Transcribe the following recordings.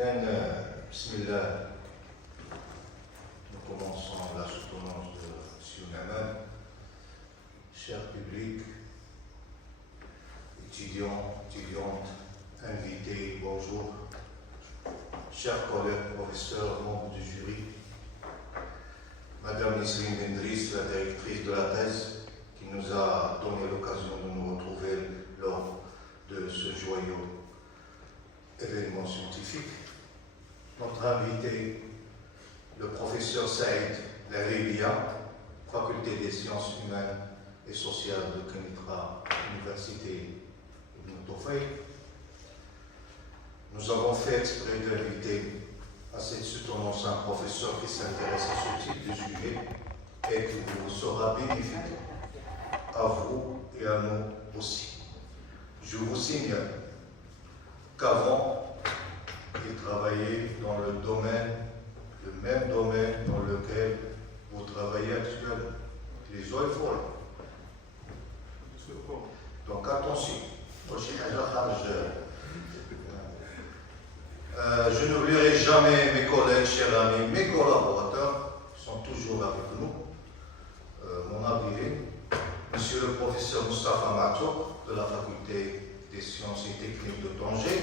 Then, Bismillah, nous commençons la soutenance de M. Naman, cher public, étudiants, étudiantes, invités, bonjour, chers collègues, professeurs, membres du jury, Madame Nisrine Bendriss, la directrice de la thèse, qui nous a donné l'occasion de nous retrouver lors de ce joyeux événement scientifique. Notre invité, le professeur Saïd Laribia, faculté des sciences humaines et sociales de Kenitra, Université Ibn Tufayl. Nous avons fait exprès d'inviter à cette soutenance un professeur qui s'intéresse à ce type de sujet et qui vous sera bénéfique, à vous et à nous aussi. Je vous signale qu'avant, il travaillait dans le même domaine dans lequel vous travaillez actuellement, les eaux et forêts. Donc attention, je n'oublierai jamais mes collègues, chers amis, mes collaborateurs, qui sont toujours avec nous. Mon avis, monsieur le professeur Moustapha Matouk, de la faculté des sciences et techniques de Tanger,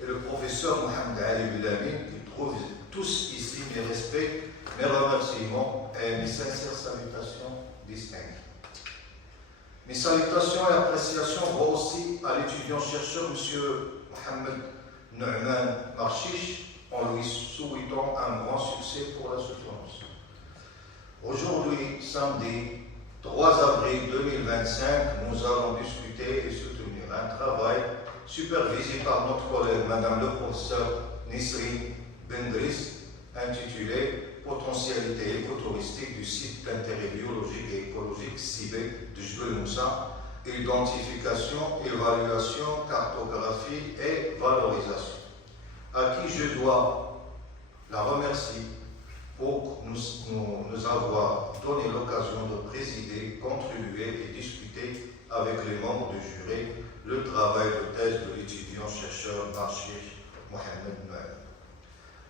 et le professeur Mohamed Ali Bilamin, qui trouvent tous ici mes respects, mes remerciements et mes sincères salutations distinctes. Mes salutations et appréciations vont aussi à l'étudiant-chercheur M. Mohamed Nouman Marchiche, en lui souhaitant un grand succès pour la soutenance. Aujourd'hui, samedi 3 avril 2025, nous allons discuter et soutenir un travail supervisé par notre collègue Madame le professeur Nisrine Bendriss, intitulé Potentialité écotouristique du site d'intérêt biologique et écologique Sibé de Jebel Moussa, identification, évaluation, cartographie et valorisation, à qui je dois la remercier pour nous avoir donné l'occasion de présider, contribuer et discuter avec les membres du jury le travail de thèse de l'étudiant-chercheur Marchiche Mohamed Nouman.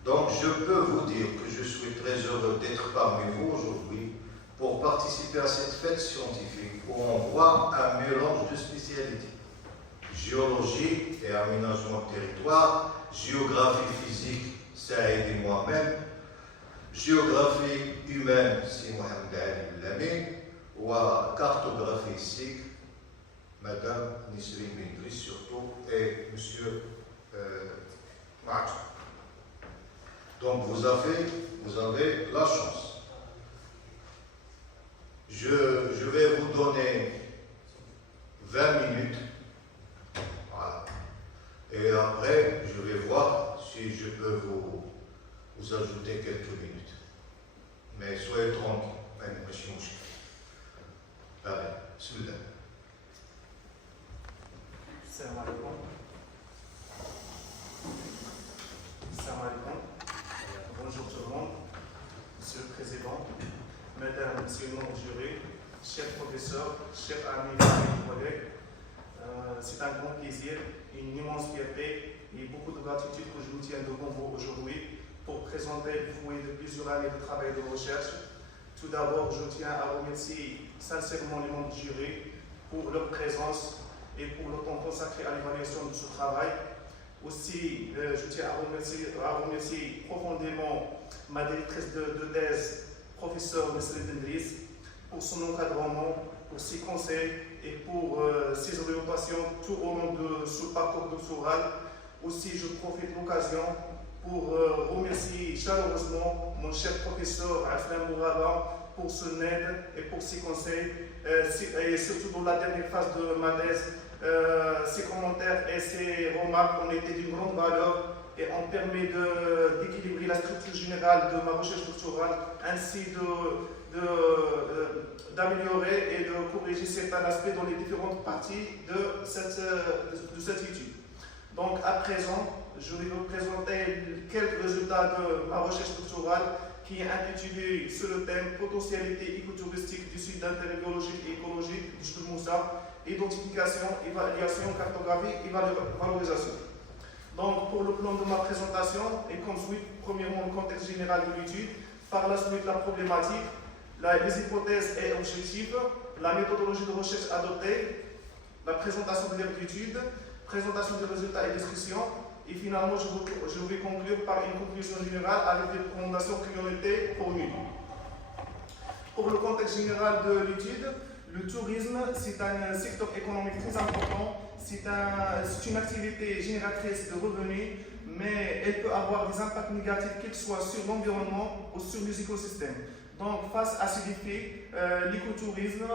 Donc je peux vous dire que je suis très heureux d'être parmi vous aujourd'hui pour participer à cette fête scientifique où on voit un mélange de spécialités. Géologie et aménagement de territoire, géographie physique, Saïd et moi-même, géographie humaine, c'est Mohamed Ali Bilamin, ou à cartographie SIC, Madame Nisrine Bendriss surtout, et M. Matouk. Donc vous avez la chance. Je vais vous donner 20 minutes. Voilà. Et après, je vais voir si je peux vous ajouter quelques minutes. Mais soyez tranquilles. Allez, bismillah. Salam alaikum. Salam alaikum. Bonjour tout le monde, Monsieur le Président, Mesdames, Messieurs les membres du jury, chers professeurs, chers amis et collègues. C'est un grand plaisir, une immense fierté et beaucoup de gratitude que je vous tiens devant vous aujourd'hui pour présenter le fruit de plusieurs années de travail de recherche. Tout d'abord, je tiens à remercier sincèrement les membres du jury pour leur présence et pour le temps consacré à l'évaluation de ce travail. Aussi, je tiens à remercier profondément ma directrice de thèse, professeur Nisrine Bendriss, pour son encadrement, pour ses conseils et pour ses orientations tout au long de ce parcours doctoral. Aussi, je profite de l'occasion pour remercier chaleureusement mon cher professeur Afnan Mouraba pour son aide et pour ses conseils, et surtout dans la dernière phase de ma thèse. Ces commentaires et ces remarques ont été d'une grande valeur et ont permis d'équilibrer la structure générale de ma recherche doctorale, ainsi d'améliorer et de corriger certains aspects dans les différentes parties de cette étude. Donc à présent, je vais vous présenter quelques résultats de ma recherche doctorale qui est intitulée sur le thème Potentialité écotouristique du site d'intérêt biologique et écologique du Jebel Moussa, identification, évaluation, cartographie et valorisation. Donc, pour pour le plan de ma présentation, et comme suite, premièrement, le contexte général de l'étude, par la suite, la problématique, les hypothèses et objectifs, la méthodologie de recherche adoptée, la présentation de l'œuvre d'étude, présentation des résultats et discussion, et finalement, je vais conclure par une conclusion générale avec des recommandations qui ont été formulées. Pour le contexte général de l'étude, le tourisme, c'est un secteur économique très important, c'est une activité génératrice de revenus, mais elle peut avoir des impacts négatifs, qu'ils soient sur l'environnement ou sur les écosystèmes. Donc, face à ces défis, l'écotourisme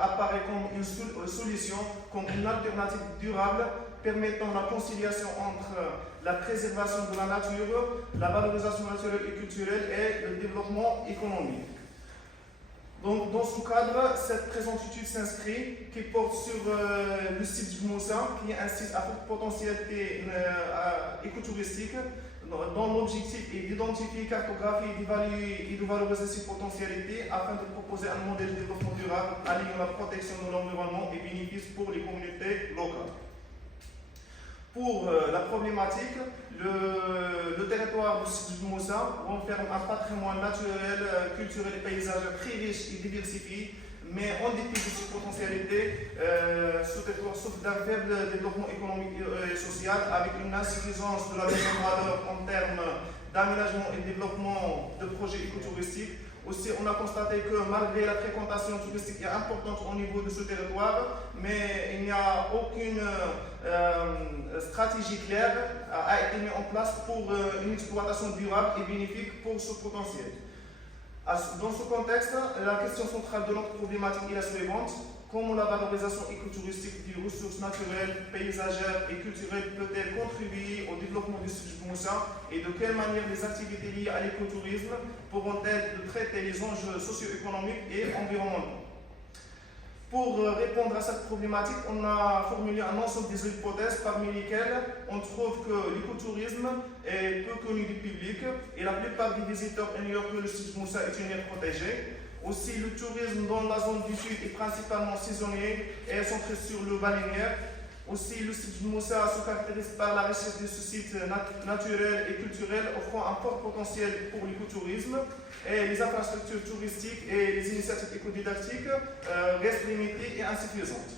apparaît comme une solution, comme une alternative durable permettant la conciliation entre la préservation de la nature, la valorisation naturelle et culturelle et le développement économique. Donc, dans ce cadre, cette présente étude s'inscrit, qui porte sur le site du Moussa, qui est un site à forte potentialité écotouristique, dont l'objectif est d'identifier, cartographier, d'évaluer et de valoriser ces potentialités afin de proposer un modèle de développement durable alliant la protection de l'environnement et bénéfices pour les communautés locales. Pour la problématique, le territoire du site du Moussa renferme un patrimoine naturel, culturel et paysager très riche et diversifié, mais en dépit de ses potentialités, ce territoire souffre d'un faible développement économique et social, avec une insuffisance de la mise en valeur en termes d'aménagement et de développement de projets écotouristiques. Aussi, on a constaté que malgré la fréquentation touristique est importante au niveau de ce territoire, mais il n'y a aucune stratégie claire a été mise en place pour une exploitation durable et bénéfique pour ce potentiel. Dans ce contexte, la question centrale de notre problématique est la suivante. Comment la valorisation écotouristique des ressources naturelles, paysagères et culturelles peut-elle contribuer au développement du site du Moussa, et de quelle manière les activités liées à l'écotourisme pourront-elles traiter les enjeux socio-économiques et environnementaux? Pour répondre à cette problématique, on a formulé un ensemble des hypothèses parmi lesquelles on trouve que l'écotourisme est peu connu du public et la plupart des visiteurs ignorent que le site Moussa est une aire protégée. Aussi, le tourisme dans la zone du sud est principalement saisonnier et centré sur le balnéaire. Aussi, le site du Moussa se caractérise par la richesse de ce site naturel et culturel, offrant un fort potentiel pour l'écotourisme. Et les infrastructures touristiques et les initiatives écodidactiques restent limitées et insuffisantes.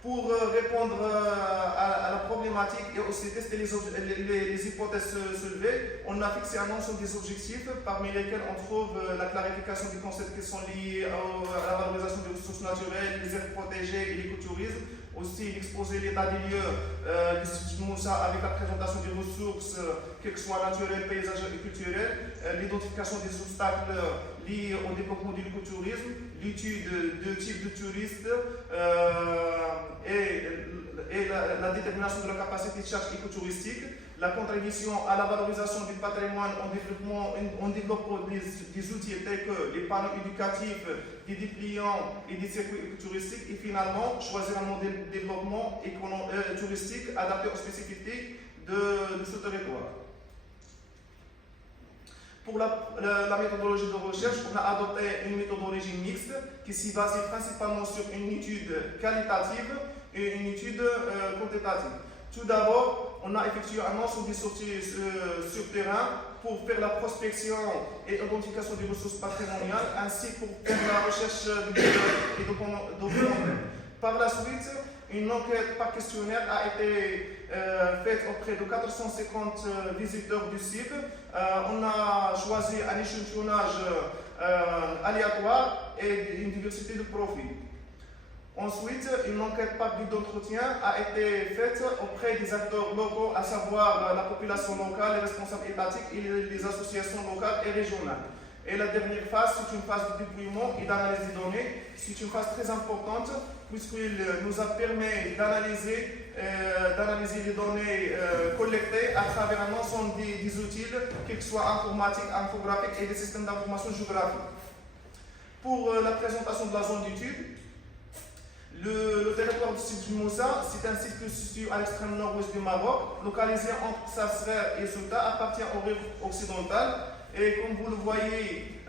Pour répondre à la problématique et aussi tester les hypothèses soulevées, on a fixé un ensemble des objectifs parmi lesquels on trouve la clarification des concepts qui sont liés à la valorisation des ressources naturelles, les aires protégées et l'écotourisme. Aussi, exposer l'état des lieux du site du Moussa avec la présentation des ressources, qu'elles soient naturelles, paysagères et culturelles, l'identification des obstacles liés au développement de l'écotourisme, l'étude de types de touristes et la détermination de la capacité de charge écotouristique, la contribution à la valorisation du patrimoine en développant des outils tels que les panneaux éducatifs, des dépliants et des circuits écotouristiques, et finalement choisir un modèle de développement touristique adapté aux spécificités de ce territoire. Pour la méthodologie de recherche, on a adopté une méthodologie mixte qui s'est basée principalement sur une étude qualitative et une étude quantitative. Tout d'abord, on a effectué un ensemble de sorties sur terrain pour faire la prospection et l'identification des ressources patrimoniales, ainsi pour faire la recherche de valeurs et documentaire. Par la suite, une enquête par questionnaire a été faite auprès de 450 visiteurs du site. On a choisi un échantillonnage aléatoire et une diversité de profils. Ensuite, une enquête par but d'entretien a été faite auprès des acteurs locaux, à savoir la population locale, les responsables étatiques et les associations locales et régionales. Et la dernière phase, c'est une phase de déploiement et d'analyse des données. C'est une phase très importante puisqu'il nous a permis d'analyser les données collectées à travers un ensemble des outils, qu'ils soient informatiques, infographiques et des systèmes d'information géographique. Pour la présentation de la zone d'étude, le territoire du site du Moussa, c'est un site qui se situe à l'extrême nord-ouest du Maroc, localisé entre Sarsera et Ceuta, appartient aux rives occidentales. Et comme vous le voyez,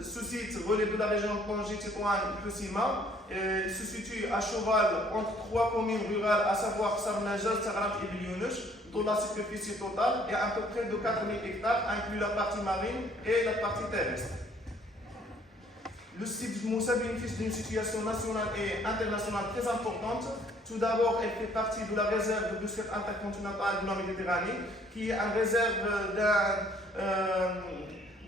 ce site relève de la région Tanger, Tétouan, Kusima il se situe à cheval entre trois communes rurales, à savoir Sarnajal, Tsagraf et Bilyounuch, dont la superficie totale est à peu près de 4000 hectares, inclut la partie marine et la partie terrestre. Le site de Moussa bénéficie d'une situation nationale et internationale très importante. Tout d'abord, elle fait partie de la réserve de bosquet intercontinentale de la Méditerranée, qui est une réserve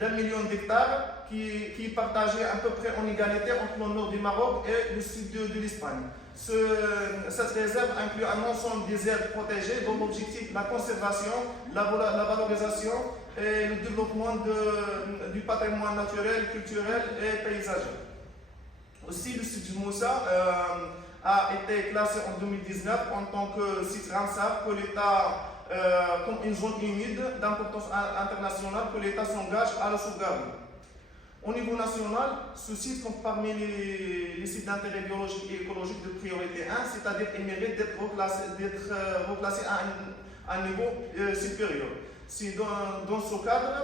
d'1 million d'hectares, qui est partagée à peu près en égalité entre le nord du Maroc et le sud de l'Espagne. Cette réserve inclut un ensemble des aires protégées dont l'objectif la conservation, la valorisation et le développement du patrimoine naturel, culturel et paysager. Aussi, le site de Moussa a été classé en 2019 en tant que site Ramsar pour l'État comme une zone humide d'importance internationale que l'État s'engage à la sauvegarder. Au niveau national, ce site compte parmi les sites d'intérêt biologique et écologique de priorité 1, c'est-à-dire qu'il mérite d'être reclassé à un niveau supérieur. C'est dans ce cadre,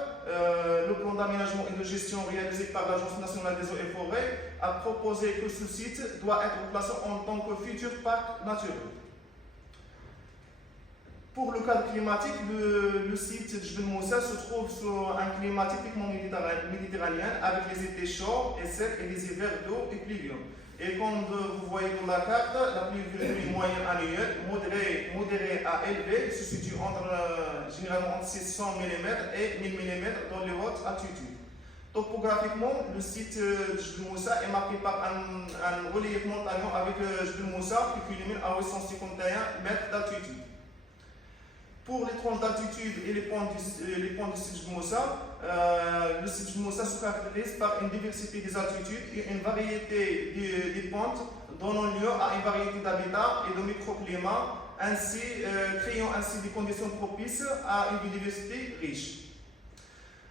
le plan d'aménagement et de gestion réalisé par l'Agence nationale des eaux et forêts a proposé que ce site doit être placé en tant que futur parc naturel. Pour le cadre climatique, le site de Jbel Moussa se trouve sur un climat typiquement méditerranéen avec les étés chauds et secs et les hivers doux et pluvieux. Et comme vous voyez dans la carte, la pluviométrie moyenne annuelle, modérée à élevée, se situe généralement entre 600 mm et 1000 mm dans les hautes altitudes. Topographiquement, le site de Jbel Moussa est marqué par un relief montagneux avec Jbel Moussa qui culmine à 851 mètres d'altitude. Pour les tranches d'altitude et les points du site de Moussa, le site de Moussa se caractérise par une diversité des altitudes et une variété des pentes donnant lieu à une variété d'habitats et de microclimats, créant ainsi des conditions propices à une biodiversité riche.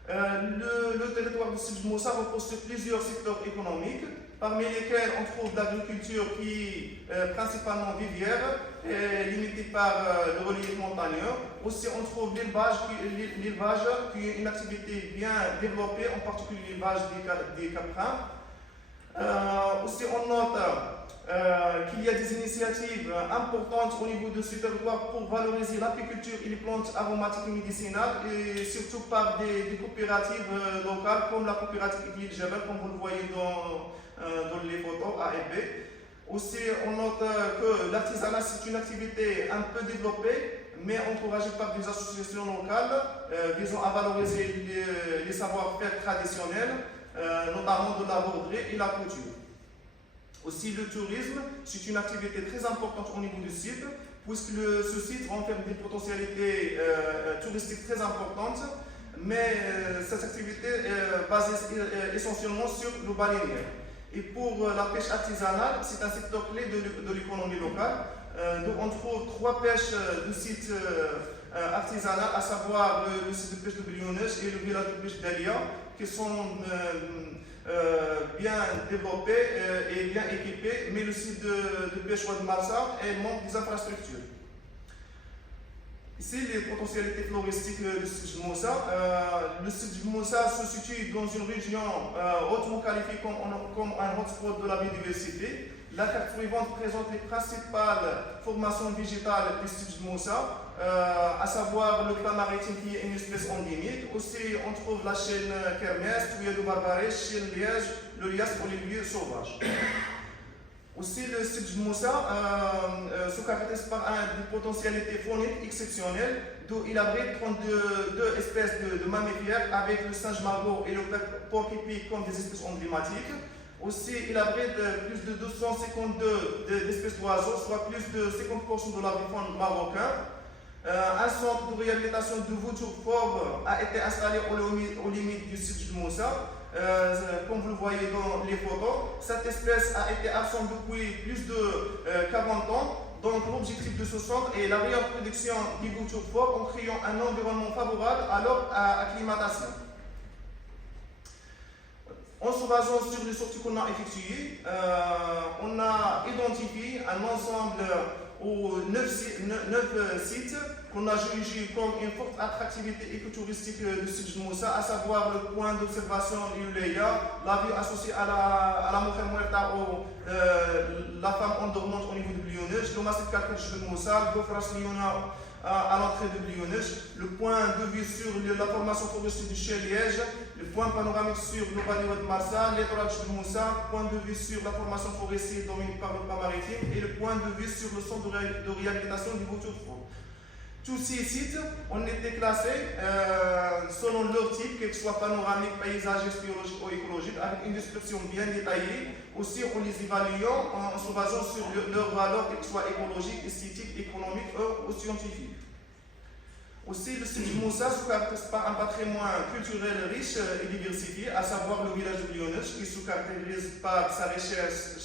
Le territoire du site de Moussa repose sur plusieurs secteurs économiques, parmi lesquels on trouve l'agriculture qui est principalement vivière, limitée par le relief montagneux. Aussi, on trouve l'élevage qui est une activité bien développée, en particulier l'élevage des caprins. Aussi, on note qu'il y a des initiatives importantes au niveau de ce territoire pour valoriser l'apiculture et les plantes aromatiques et médicinales, et surtout par des coopératives locales comme la coopérative Iqlil Jabal, comme vous le voyez dans les photos A et B. Aussi, on note que l'artisanat, c'est une activité un peu développée, mais encouragée par des associations locales visant à valoriser les savoir-faire traditionnels, notamment de la broderie et la couture. Aussi, le tourisme, c'est une activité très importante au niveau du site, puisque ce site renferme des potentialités touristiques très importantes, mais cette activité est basée essentiellement sur le baleinier. Et pour la pêche artisanale, c'est un secteur clé de l'économie locale. Donc on trouve trois pêches de sites artisanaux, à savoir le site de pêche de Bilyounuch et le village de pêche d'Alia, qui sont bien développés et bien équipés, mais le site de pêche de Marsa manque des infrastructures. Ici, les potentialités floristiques du site de Moussa. Le site de Moussa se situe dans une région hautement qualifiée comme un hotspot de la biodiversité. La carte suivante présente les principales formations végétales du site de Moussa, à savoir le clan maritime qui est une espèce endémique. Aussi, on trouve la chêne kermès, tuyau de barbaret, chêne liège, le lias olivier sauvage. Aussi, le site de Moussa se caractérise par des potentialités fauniques exceptionnelles, d'où il abrite 32 espèces de mammifères avec le singe margot et le porc-épic comme des espèces emblématiques. Aussi, il abrite plus de 252 espèces d'oiseaux, soit plus de 50% de la faune marocaine. Un centre de réhabilitation de vautours fauves a été installé aux limites du site de Moussa. Comme vous le voyez dans les photos, cette espèce a été absente depuis plus de 40 ans. Donc l'objectif de ce centre est la réintroduction des vautours fauves en créant un environnement favorable à leur acclimatation. En se basant sur les sorties qu'on a effectuées, on a identifié un ensemble aux 9 sites qu'on a jugés comme une forte attractivité écotouristique du site de Moussa, à savoir le point d'observation Iuleya, la vue associée à la Mujer Muerta, la femme endormante au niveau de Blionesh, le massif calcaire de Moussa, le Gofras Lyona à l'entrée de Blionesh, le point de vue sur la formation forestière du Cheliège, le point panoramique sur le Wadi de Marsa, l'étoilage de Moussa, point de vue sur la formation forestière dominée par le pas maritime et le point de vue sur le centre de réhabilitation du Vautour-Faux. Tous ces sites ont été classés selon leur type, qu'il soit panoramique, paysagiste, biologique ou écologique, avec une description bien détaillée. Aussi, on les évalue en se basant sur leurs valeurs, qu'elles soient écologiques, esthétiques, économiques ou scientifiques. Aussi, le site de Moussa se caractérise par un patrimoine culturel riche et diversifié, à savoir le village de Blionesh, qui se caractérise par sa richesse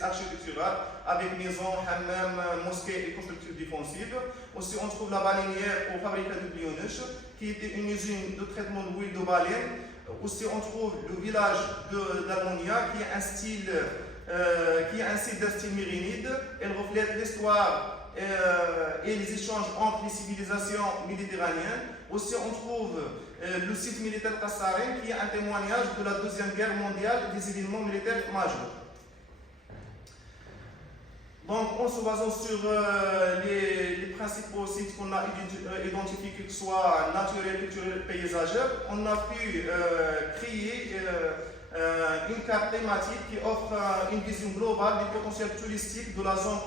architecturale, avec maisons, hammam, mosquées et constructions défensives. Aussi, on trouve la baleinière au fabricat de Blionesh, qui était une usine de traitement de l'huile de baleine. Aussi, on trouve le village d'Almonia, qui est un site d'un style mérinide. Elle reflète l'histoire et les échanges entre les civilisations méditerranéennes. Aussi, on trouve le site militaire Kassarin, qui est un témoignage de la Deuxième Guerre mondiale et des événements militaires majeurs. Donc, en se basant sur les principaux sites qu'on a identifiés, qu'ils soient naturels, culturels, paysagers, on a pu créer une carte thématique qui offre une vision globale du potentiel touristique de la zone.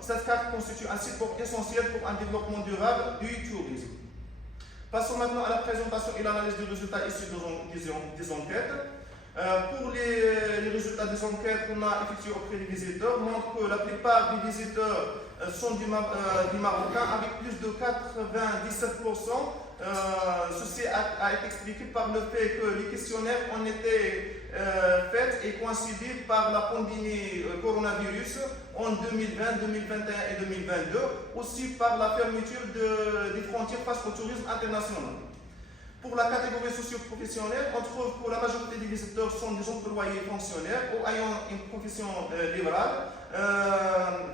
Cette carte constitue un support essentiel pour un développement durable du tourisme. Passons maintenant à la présentation et l'analyse des résultats issus des enquêtes. Pour les résultats des enquêtes qu'on a effectuées auprès des visiteurs, montrent que la plupart des visiteurs sont des Marocains, avec plus de 97%. Ceci a été expliqué par le fait que les questionnaires ont été faits et coïncidés par la pandémie coronavirus en 2020, 2021 et 2022, aussi par la fermeture des frontières face au tourisme international. Pour la catégorie socio-professionnelle, on trouve que la majorité des visiteurs sont des employés fonctionnaires ou ayant une profession libérale,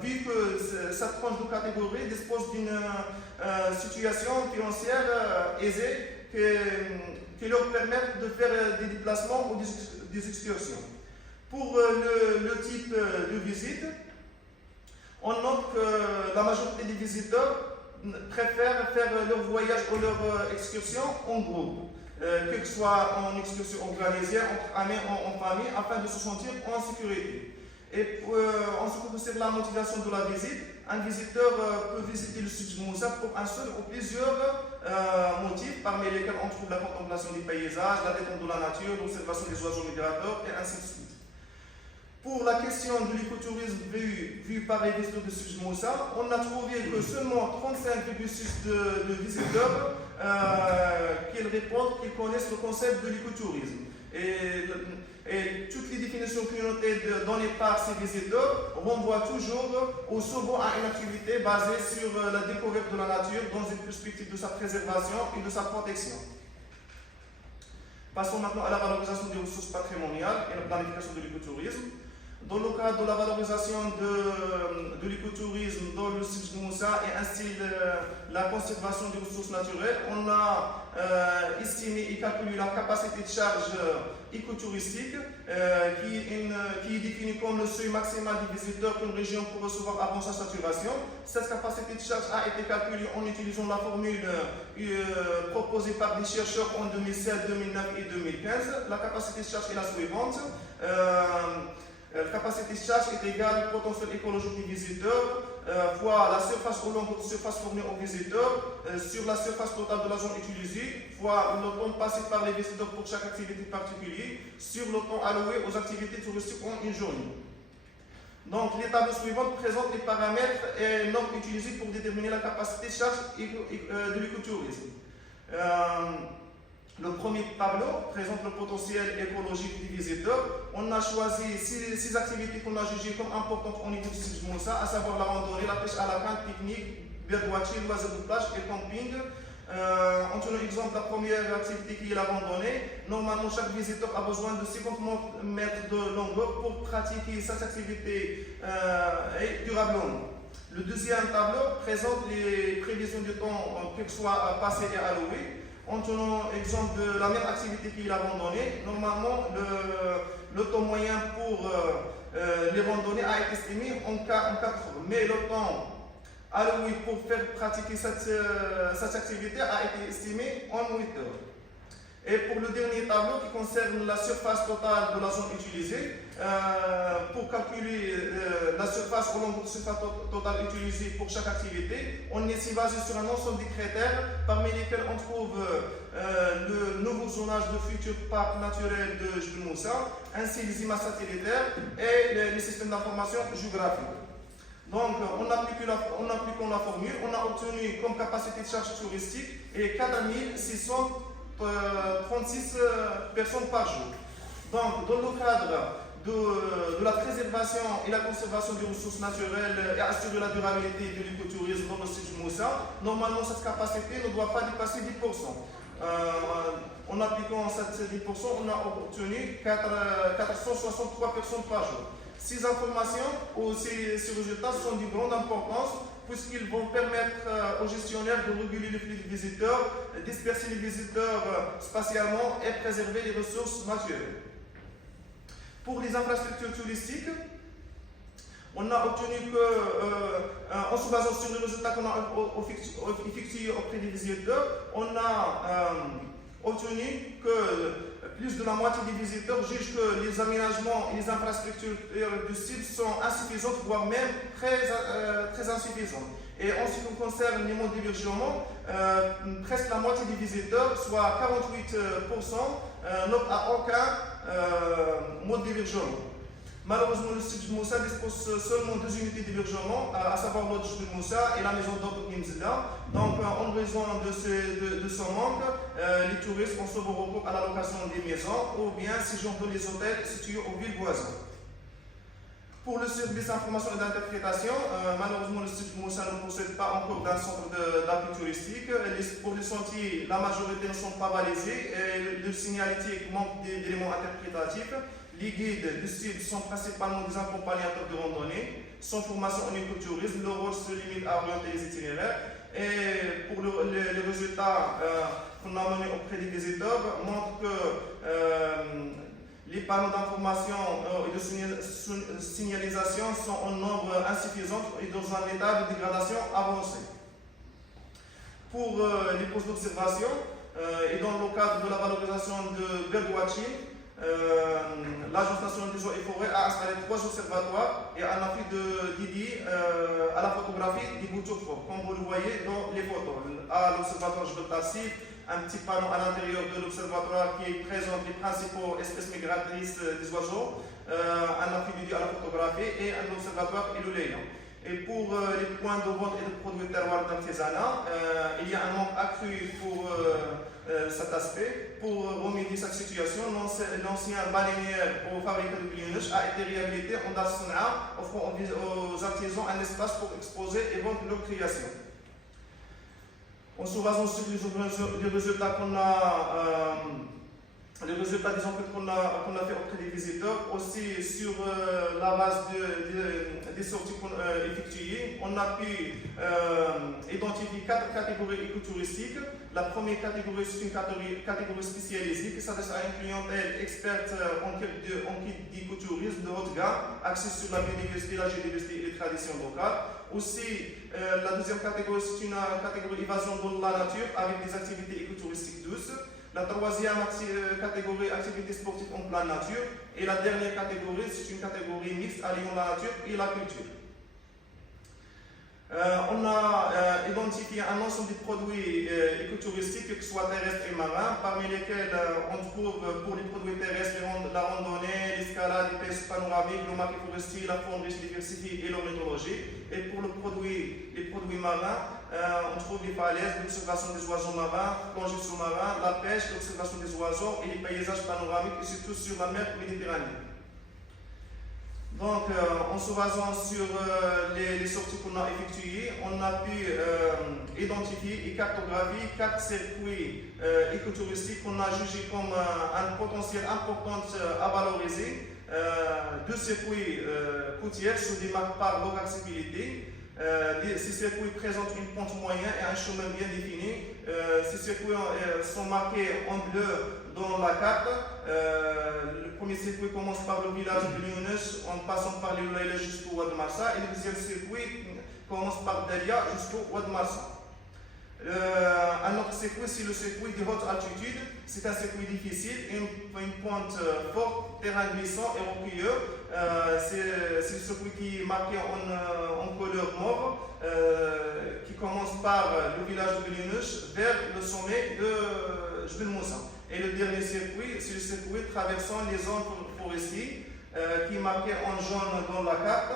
vu que cette tranche de catégorie dispose d'une situation financière aisée qui leur permet de faire des déplacements ou des excursions. Pour le type de visite, on note que la majorité des visiteurs préfèrent faire leur voyage ou leur excursion en groupe, que ce soit en excursion organisée, entre amis, en famille, afin de se sentir en sécurité. Et en ce qui concerne la motivation de la visite, un visiteur peut visiter le site de Moussa pour un seul ou plusieurs motifs, parmi lesquels on trouve la contemplation des paysages, la détente de la nature, l'observation des oiseaux migrateurs et ainsi de suite. Pour la question de l'écotourisme vu par les visiteurs de Sud Moussa, on a trouvé que seulement 35,6% de visiteurs qui répondent, qui connaissent le concept de l'écotourisme. Et toutes les définitions qui ont été données par ces visiteurs renvoient toujours au second à une activité basée sur la découverte de la nature dans une perspective de sa préservation et de sa protection. Passons maintenant à la valorisation des ressources patrimoniales et la planification de l'écotourisme. Dans le cadre de la valorisation de l'écotourisme dans le site de Moussa et ainsi la conservation des ressources naturelles, on a estimé et calculé la capacité de charge écotouristique qui est définie comme le seuil maximal des visiteurs qu'une région peut recevoir avant sa saturation. Cette capacité de charge a été calculée en utilisant la formule proposée par des chercheurs en 2007, 2009 et 2015. La capacité de charge est la suivante. La capacité de charge est égale au potentiel écologique des visiteurs fois la surface au long de surface fournie aux visiteurs sur la surface totale de la zone utilisée fois le temps passé par les visiteurs pour chaque activité particulière sur le temps alloué aux activités touristiques en une journée. Donc, les tableaux suivants présentent les paramètres et normes utilisés pour déterminer la capacité de charge de l'écotourisme. Le premier tableau présente le potentiel écologique des visiteurs. On a choisi 6 activités qu'on a jugées comme importantes au niveau du site de Moussa, à savoir la randonnée, la pêche à la canne, pique-nique, birdwatching, loisirs de plage et camping, En tenant exemple, la première activité qui est la randonnée, normalement chaque visiteur a besoin de 50 mètres de longueur pour pratiquer cette activité durablement. Le deuxième tableau présente les prévisions du temps, que ce soit passé et alloué. En tenant exemple de la même activité qui est la randonnée, normalement le temps moyen pour les randonnées a été estimé en 4 heures. Mais le temps alloué pour faire pratiquer cette activité a été estimé en 8 heures. Et pour le dernier tableau qui concerne la surface totale de la zone utilisée, pour calculer la surface au long de la surface totale utilisée pour chaque activité, on est ici basé sur un ensemble de critères parmi lesquels on trouve le nouveau zonage de futur parc naturel de Jebel Moussa, ainsi les images satellitaires et les systèmes d'information géographique. Donc, en appliquant la formule, on a obtenu comme capacité de charge touristique 4636 personnes par jour. Donc, dans le cadre de la préservation et la conservation des ressources naturelles et assurer la durabilité de l'écotourisme dans le site de Moussa, normalement cette capacité ne doit pas dépasser 10%. En appliquant cette 10%, on a obtenu 463 personnes par jour. Ces informations ou ces résultats sont de grande importance puisqu'ils vont permettre aux gestionnaires de réguler le flux de visiteurs, disperser les visiteurs spatialement et préserver les ressources naturelles. Pour les infrastructures touristiques, on a obtenu que, en se basant sur les résultats qu'on a effectués auprès des visiteurs, on a obtenu que plus de la moitié des visiteurs jugent que les aménagements et les infrastructures du site sont insuffisantes, voire même très insuffisantes. Et en ce qui concerne les modes d'hébergement, presque la moitié des visiteurs, soit 48%, n'optent à aucun mode d'hébergement. Malheureusement, le site de Moussa dispose seulement 2 unités d'hébergement, à savoir l'autre de Moussa et la maison d'hôte de Nimzila. Donc, en raison de ce manque, les touristes ont souvent recours à la location des maisons ou bien séjournent dans les hôtels situés aux villes voisines. Pour le service d'information et d'interprétation, malheureusement, le site de Moussa ne possède pas encore d'un centre d'appui touristique. Pour les sentiers, la majorité ne sont pas balisés et le signalétique manque d'éléments interprétatifs. Les guides du site sont principalement des accompagnateurs de randonnée, sans formation en écotourisme. Leur rôle se limite à orienter les itinéraires. Et pour les résultats qu'on a menés auprès des visiteurs montrent que les panneaux d'information et de signalisation sont en nombre insuffisant et dans un état de dégradation avancé. Pour les postes d'observation et dans le cadre de la valorisation de birdwatching, l'Agence nationale des eaux et forêts a installé 3 observatoires et un appui dédié à la photographie des boutures fortes, comme vous le voyez dans les photos. À l'observatoire Jebel Tassif, un petit panneau à l'intérieur de l'observatoire qui présente les principaux espèces migratrices des oiseaux, un appui dédié à la photographie et un observatoire Ilouléa. Et pour les points de vente et de produits terroirs d'artisanat, il y a un manque accru pour cet aspect. Pour remédier cette situation, l'ancien balnéaire au fabricant de Glionuch a été réhabilité en Dar Sanaa, offrant aux artisans un espace pour exposer et vendre leurs créations. En se basant sur les résultats qu'on a les résultats des enquêtes qu'on a fait auprès des visiteurs, aussi sur la base des sorties effectuées, on a pu identifier 4 catégories écotouristiques. La première catégorie, c'est une catégorie spécialisée qui s'adresse à une clientèle experte en kit d'écotourisme de haute gamme, axée sur la biodiversité, la géodiversité et les traditions locales. Aussi, la deuxième catégorie, c'est une catégorie évasion dans la nature avec des activités écotouristiques douces. La troisième catégorie, activités sportives en pleine nature. Et la dernière catégorie, c'est une catégorie mixte alliant la nature et la culture. On a identifié un ensemble de produits écotouristiques, que ce soit terrestres et marins, parmi lesquels on trouve pour les produits terrestres la randonnée, l'escalade, les pêches panoramiques, le maquis forestier, la faune riche diversifiée et l'ornithologie. Et pour les produits marins, on trouve les falaises, l'observation des oiseaux marins, plongée sous-marin, la pêche, l'observation des oiseaux et les paysages panoramiques, et surtout sur la mer Méditerranée. Donc, en se basant sur les sorties qu'on a effectuées, on a pu identifier et cartographier 4 circuits écotouristiques qu'on a jugés comme un potentiel important à valoriser. 2 circuits côtiers se démarquent par leur accessibilité. Ces circuits présentent une pente moyenne et un chemin bien défini. Ces circuits sont marqués en bleu dans la carte. Le premier circuit commence par le village de Lyonès en passant par les Loulaïla jusqu'au Ouad Marsa et le deuxième circuit commence par Dalia jusqu'au Ouad Marsa. Un autre circuit, c'est le circuit de haute altitude. C'est un circuit difficile, une pente forte, terrain glissant et rocailleux. C'est le circuit qui est marqué en couleur mauve, qui commence par le village de Lyonès vers le sommet de Jbel Moussa. Et le dernier circuit, c'est le circuit traversant les zones forestières, qui est marqué en jaune dans la carte.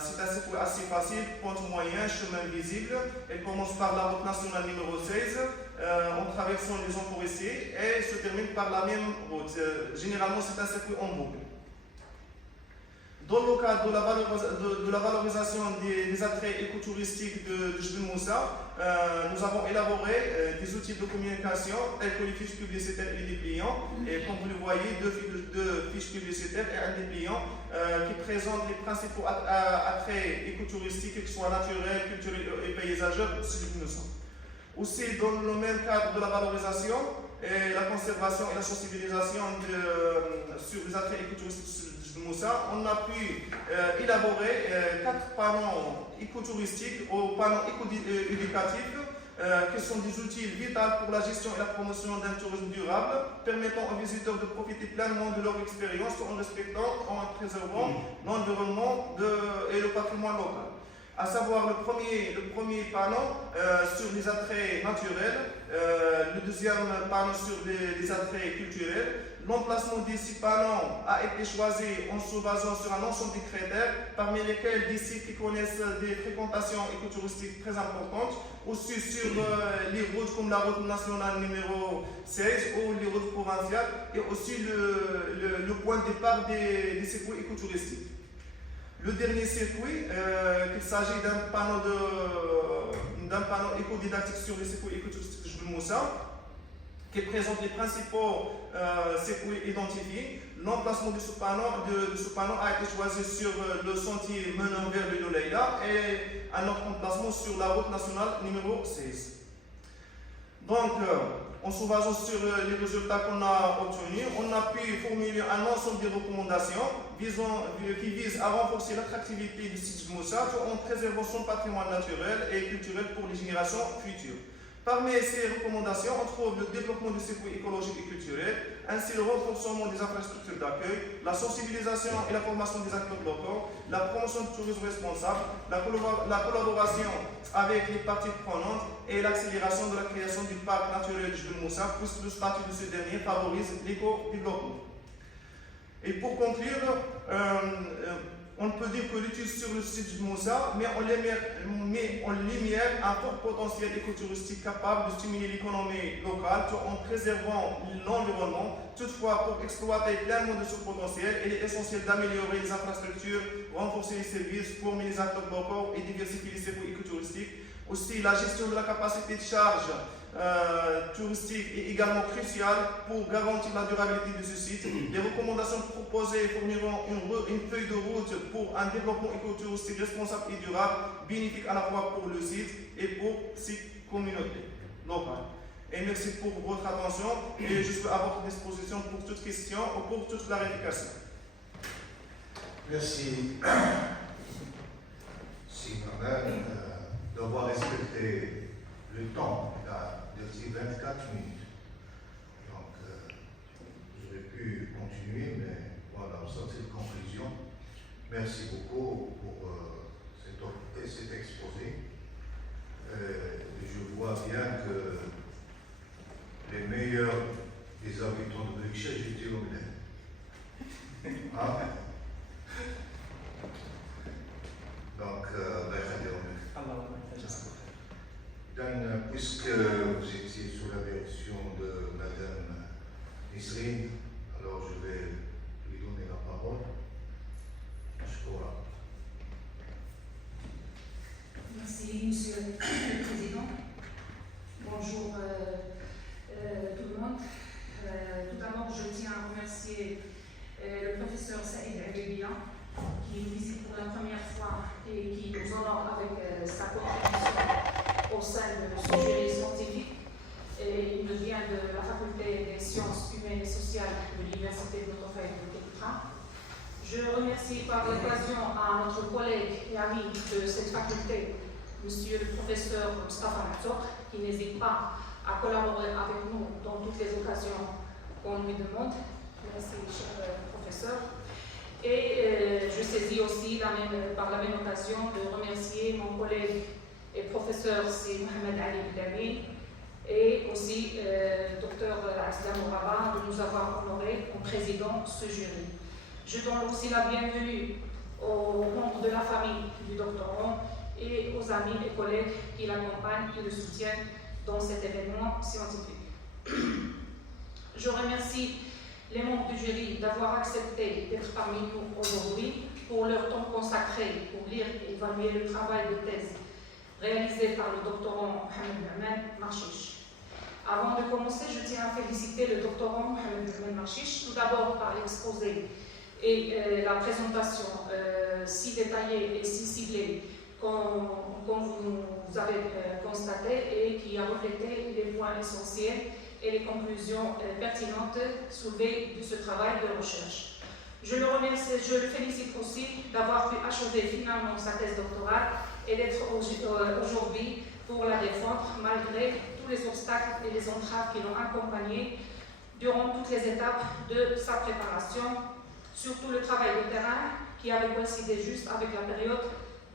C'est un circuit assez facile, pente moyenne, chemin visible. Elle commence par la route nationale numéro 16 en traversant les zones forestières et se termine par la même route. Généralement, c'est un circuit en boucle. Dans le cadre de la valorisation des attraits écotouristiques de Jbel Moussa, nous avons élaboré des outils de communication tels que les fiches publicitaires et les dépliants. Et comme vous le voyez, deux fiches publicitaires et un dépliant qui présentent les principaux attraits écotouristiques, qu'ils soient naturels, culturels et paysagers de Jbel Moussa. Aussi, dans le même cadre de la valorisation, et la conservation et la sensibilisation sur les attraits écotouristiques de Moussa, on a pu élaborer 4 panneaux écotouristiques ou panneaux éco-éducatifs qui sont des outils vitaux pour la gestion et la promotion d'un tourisme durable, permettant aux visiteurs de profiter pleinement de leur expérience en respectant, en préservant l'environnement et le patrimoine local. À savoir le premier panneau sur les attraits naturels, le deuxième panneau sur les attraits culturels. L'emplacement des 6 panneaux a été choisi en se basant sur un ensemble de critères, parmi lesquels des sites qui connaissent des fréquentations écotouristiques très importantes, aussi sur les routes comme la route nationale numéro 16 ou les routes provinciales, et aussi le point de départ des circuits écotouristiques. Le dernier circuit, qu'il s'agit d'un panneau éco-didactique sur les circuits écotouristiques de Jbel Moussa, qui présente les principaux circuits identifiés. L'emplacement de ce panneau a été choisi sur le sentier menant vers le Loulaïla et un autre emplacement sur la route nationale numéro 16. Donc, en se basant sur les résultats qu'on a obtenus, on a pu formuler un ensemble de recommandations qui visent à renforcer l'attractivité du site de Moussa tout en préservant son patrimoine naturel et culturel pour les générations futures. Parmi ces recommandations, on trouve le développement du circuit écologique et culturel, ainsi le renforcement des infrastructures d'accueil, la sensibilisation et la formation des acteurs locaux, la promotion du tourisme responsable, la collaboration avec les parties prenantes et l'accélération de la création du parc naturel de Jbel Moussa, puisque le statut de ce dernier favorise l'éco-développement. Et pour conclure, on peut dire que l'étude sur le site de Moussa met en lumière un fort potentiel écotouristique capable de stimuler l'économie locale tout en préservant l'environnement. Toutefois, pour exploiter pleinement de ce potentiel, il est essentiel d'améliorer les infrastructures, renforcer les services, former les acteurs locaux et diversifier les circuits écotouristiques. Aussi, la gestion de la capacité de charge touristique est également cruciale pour garantir la durabilité de ce site. Les recommandations proposées fourniront une feuille de route pour un développement écotouristique responsable et durable, bénéfique à la fois pour le site et pour ces communautés locales. Et merci pour votre attention et je suis à votre disposition pour toute question ou pour toute clarification. Merci. Si, quand même, d'avoir respecté le temps. Il a dit 24 minutes. Donc, j'aurais pu continuer, mais voilà, sans cette conclusion. Merci beaucoup pour cet exposé. Je vois bien que les meilleurs des habitants de Bruxelles, j'étais au Bled. Hein? Donc, puisque vous étiez sous la direction de Madame Nisrine, alors je vais lui donner la parole. le Président. Bonjour tout le monde. Tout d'abord, je tiens à remercier le professeur Saïd Abebia qui nous visite pour la première fois et qui nous honore avec sa contribution au sein de ce jury scientifique. Et il nous vient de la faculté des sciences humaines et sociales de l'Université de Noto-Faye de Tétouan. Je remercie par l'occasion à notre collègue et ami de cette faculté, monsieur le professeur Mustafa Merzouk, qui n'hésite pas à collaborer avec nous dans toutes les occasions qu'on lui demande. Merci, cher professeur. Et je saisis aussi par la même occasion de remercier mon collègue et professeur, c'est Mohamed Ali Bilami, et aussi le docteur Aslam Mouraba de nous avoir honorés en président ce jury. Je donne aussi la bienvenue aux membres de la famille du doctorant et aux amis et collègues qui l'accompagnent et le soutiennent dans cet événement scientifique. Je remercie les membres du jury d'avoir accepté d'être parmi nous aujourd'hui pour leur temps consacré pour lire et évaluer le travail de thèse réalisé par le doctorant Mohamed Marchiche. Avant de commencer, je tiens à féliciter le doctorant Mohamed Marchiche, tout d'abord par l'exposé et la présentation si détaillée et si ciblée comme vous avez constaté et qui a reflété les points essentiels et les conclusions pertinentes soulevées de ce travail de recherche. Je le remercie, je le félicite aussi d'avoir pu achever finalement sa thèse doctorale et d'être aujourd'hui pour la défendre malgré tous les obstacles et les entraves qui l'ont accompagné durant toutes les étapes de sa préparation, surtout le travail de terrain qui avait coïncidé juste avec la période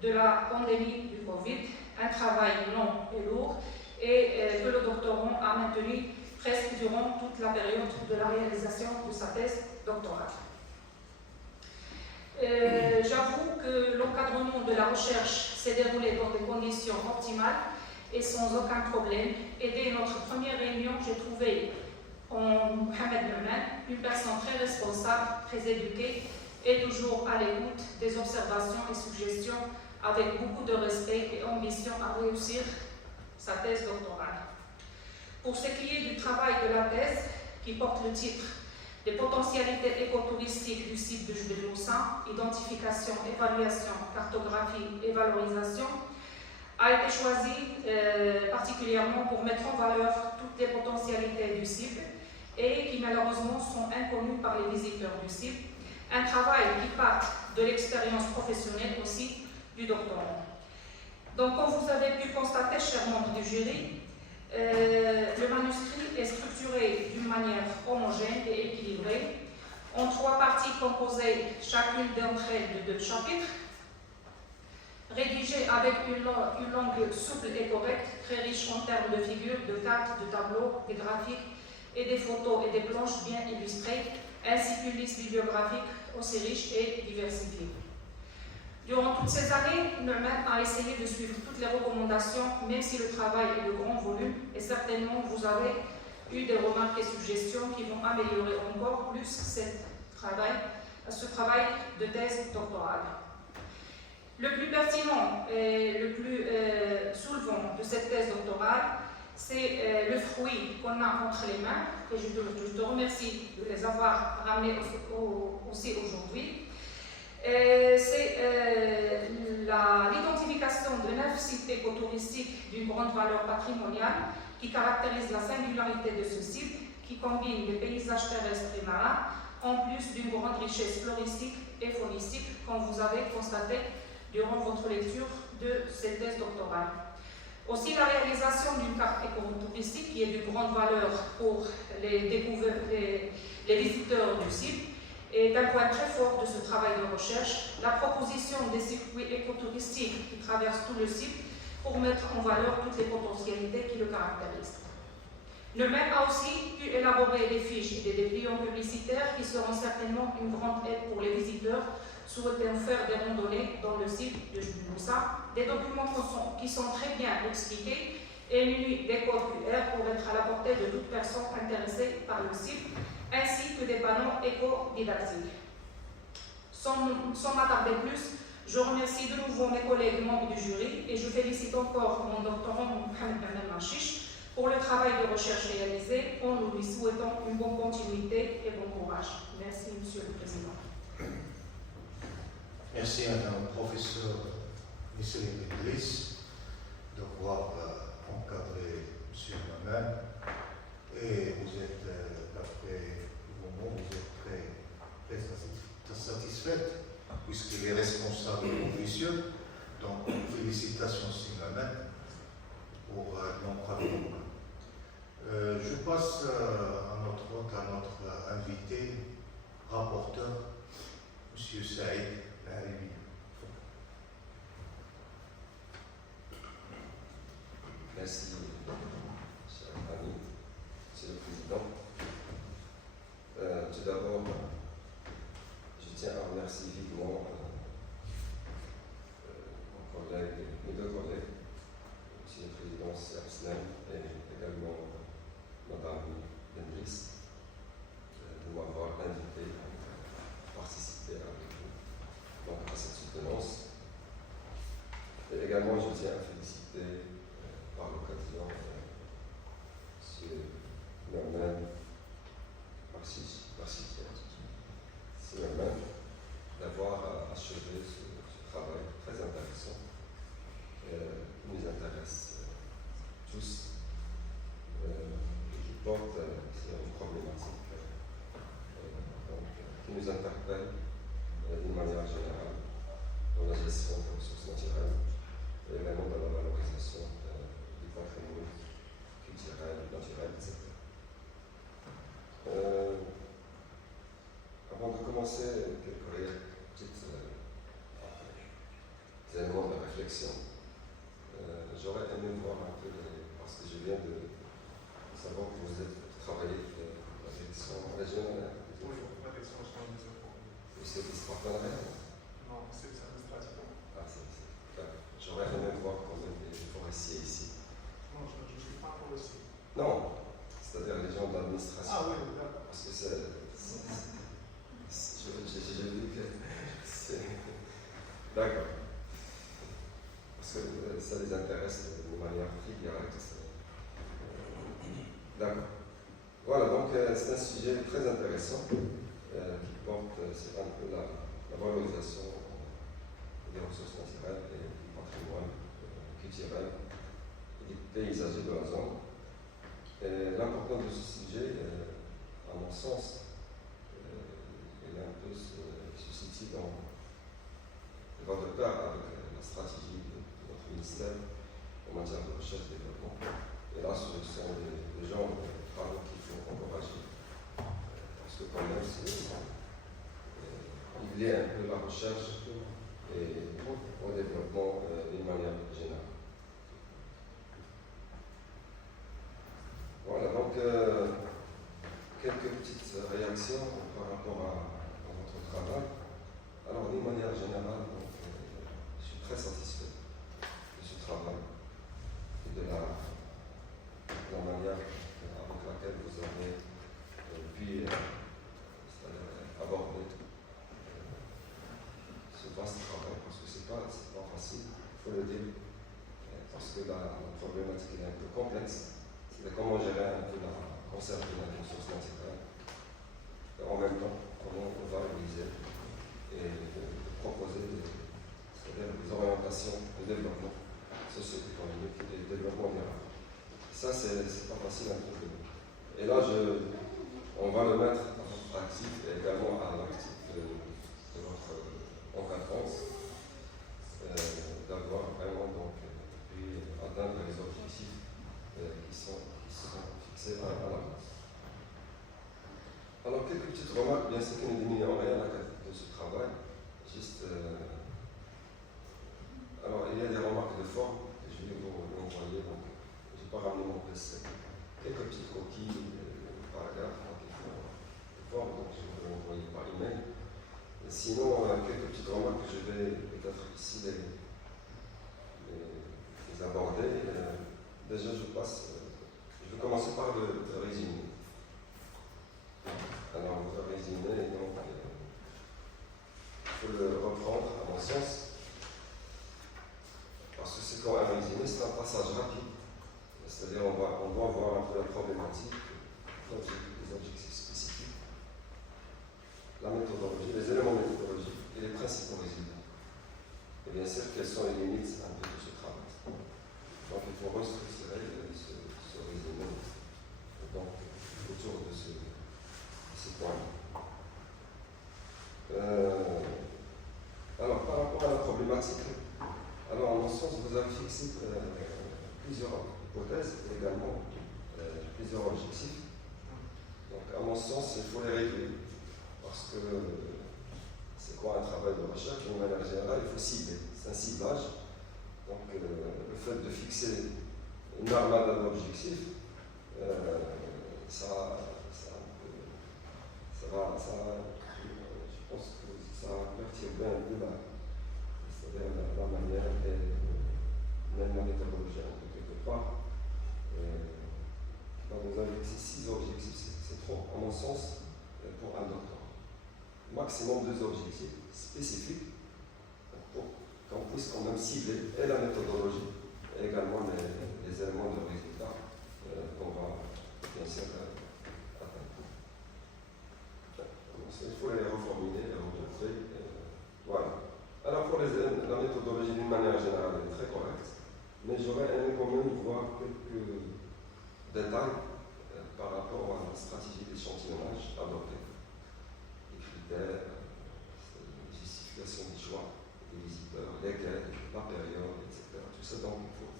de la pandémie du Covid, un travail long et lourd et que le doctorant a maintenu presque durant toute la période de la réalisation de sa thèse doctorale. J'avoue que l'encadrement de la recherche s'est déroulé dans des conditions optimales et sans aucun problème. Et dès notre première réunion, j'ai trouvé en Mohamed Merman une personne très responsable, très éduquée et toujours à l'écoute des observations et suggestions avec beaucoup de respect et ambition à réussir sa thèse doctorale. Pour ce qui est du travail de la thèse, qui porte le titre « Des potentialités écotouristiques du site de Jbel Moussa, identification, évaluation, cartographie et valorisation », a été choisi particulièrement pour mettre en valeur toutes les potentialités du site et qui malheureusement sont inconnues par les visiteurs du site. Un travail qui part de l'expérience professionnelle aussi du doctorant. Donc, comme vous avez pu constater, chers membres du jury, le manuscrit est structuré d'une manière homogène et équilibrée, en 3 parties composées, chacune d'entre elles de 2 chapitres, rédigées avec une langue souple et correcte, très riche en termes de figures, de cartes, de tableaux, des graphiques et des photos et des planches bien illustrées, ainsi qu'une liste bibliographique aussi riche et diversifiée. Durant toutes ces années, Merman a essayé de suivre toutes les recommandations, même si le travail est de grand volume, et certainement vous avez eu des remarques et suggestions qui vont améliorer encore plus ce travail de thèse doctorale. Le plus pertinent et le plus soulevant de cette thèse doctorale, c'est le fruit qu'on a entre les mains, et je te remercie de les avoir ramenés aussi aujourd'hui. C'est l'identification de 9 sites écotouristiques d'une grande valeur patrimoniale qui caractérise la singularité de ce site, qui combine des paysages terrestres et marins, en plus d'une grande richesse floristique et faunistique, comme vous avez constaté durant votre lecture de cette thèse doctorale. Aussi, la réalisation d'une carte écotouristique qui est d'une grande valeur pour les visiteurs du site est un point très fort de ce travail de recherche, la proposition des circuits écotouristiques qui traversent tout le site pour mettre en valeur toutes les potentialités qui le caractérisent. Merman a aussi pu élaborer des fiches et des dépliants publicitaires qui seront certainement une grande aide pour les visiteurs souhaitant faire des randonnées dans le site de Jbel Moussa, des documents qui sont très bien expliqués et munis des codes QR pour être à la portée de toute personne intéressée par le site, ainsi que des panneaux éco-didactiques. Sans m'attarder plus, je remercie de nouveau mes collègues membres du jury et je félicite encore mon doctorant Mohamed Ben Machiche pour le travail de recherche réalisé en nous lui souhaitant une bonne continuité et bon courage. Merci, Monsieur le Président. Merci Madame le professeur Nisrine Idriss d'avoir encadré M. Mohamed. Et vous êtes, d'après vos mots, vous êtes très satisfaite puisqu'il est responsable officieux. Donc, félicitations M. Mohamed pour l'encadrement. Je passe à notre invité, rapporteur, M. Saïd Haribi. Merci, cher ami, Monsieur le Président. Tout d'abord, je tiens à remercier vivement mes deux collègues, Monsieur le Président Sersnem et également Madame Bendris, de m'avoir invité à participer avec vous donc, à cette soutenance. Et également, je tiens à féliciter par l'occasion M. Mohamed Machiche d'avoir achevé ce travail très intéressant qui nous intéresse tous, qui porte sur une problématique qui nous interpelle d'une manière générale dans la gestion des ressources naturelles et également dans la valorisation du patrimoine culturel, naturel, etc. Avant de commencer, quelques petites éléments de réflexion. J'aurais aimé voir un peu, parce que je viens de savoir que vous travaillez dans la direction régionale. Oui, la direction régionale des eaux. Le service partenariat. Non, c'est le service pratique. Ah, j'aurais aimé voir quand même des forestiers ici. Non, je ne suis pas forestier. Non, c'est-à-dire les gens de l'administration. Ah oui, d'accord. Parce que j'ai vu que c'est. D'accord. Parce que ça les intéresse de manière très directe. D'accord. Voilà, donc c'est un sujet très intéressant qui porte c'est un peu la valorisation des ressources naturelles et du patrimoine culturel et du paysager de la zone. L'importance de ce sujet, à mon sens, est un peu suscité dans votre part avec la stratégie de votre ministère en matière de recherche et développement. Et là, ce sont des gens de travaux qu'il faut encourager. Parce que quand même, il y a un peu la recherche et au développement d'une manière générale. Voilà, donc quelques petites réactions par rapport à votre travail. Alors, d'une manière générale, donc, je suis très satisfait de ce travail et de la manière avec laquelle vous avez pu aborder ce vaste travail, parce que c'est pas facile, il faut le dire, parce que la problématique est un peu complexe. C'est comment gérer un peu la conserver la ressource naturelle et en même temps comment on va valoriser et proposer des orientations de développement socio-économique et de développement durable. Ça, c'est pas facile à trouver. Et là, on va le mettre à votre actif et également à l'actif de votre encadrance, d'avoir vraiment donc, pu atteindre les objectifs qui sont fixés à la base. Alors, quelques petites remarques, bien sûr que nous diminuons rien à la qualité de ce travail. Juste, alors, il y a des remarques de forme que je vais vous envoyer. Donc, je n'ai pas ramené mon PC. Quelques petites coquilles, paragraphes, donc il faut forme, donc je vais vous envoyer par email. Et sinon, quelques petites remarques que je vais peut-être ici les aborder. Déjà, je vais commencer par le résumé. Alors, votre résumé, donc, il faut le reprendre, à mon sens, parce que c'est puisqu'on a un résumé, c'est un passage rapide. C'est-à-dire on doit voir un peu la problématique, les objectifs spécifiques, la méthodologie, les éléments méthodologiques et les principaux résultats. Et bien sûr, quelles sont les limites un peu de ce travail. Donc il faut restructurer ce résumé donc, autour de ces points. Alors par rapport à la problématique, alors en mon sens, vous avez fixé plusieurs hypothèses et également plusieurs objectifs. Donc à mon sens, il faut les réduire parce que c'est quoi un travail de recherche? D'une manière générale, il faut cibler. C'est un ciblage. Donc le fait de fixer une armada d'objectifs, je pense que ça perturbe un peu c'est-à-dire la manière et même la méthodologie un peu quelque part. Donc vous avez fixé 6 objectifs, c'est trop, à mon sens, pour un doctorat. Maximum 2 objectifs spécifiques pour qu'on puisse quand même cibler et la méthodologie et également les éléments de résultat qu'on va bien sûr atteindre. Il faut les reformuler, les retrouver. Voilà. Alors pour la méthodologie d'une manière générale, elle est très correcte, mais j'aurais aimé quand même voir quelques détails par rapport à la stratégie d'échantillonnage adoptée. Les critères, la justification du choix des visiteurs, lesquels, la période, etc. Tout ça donc il faut.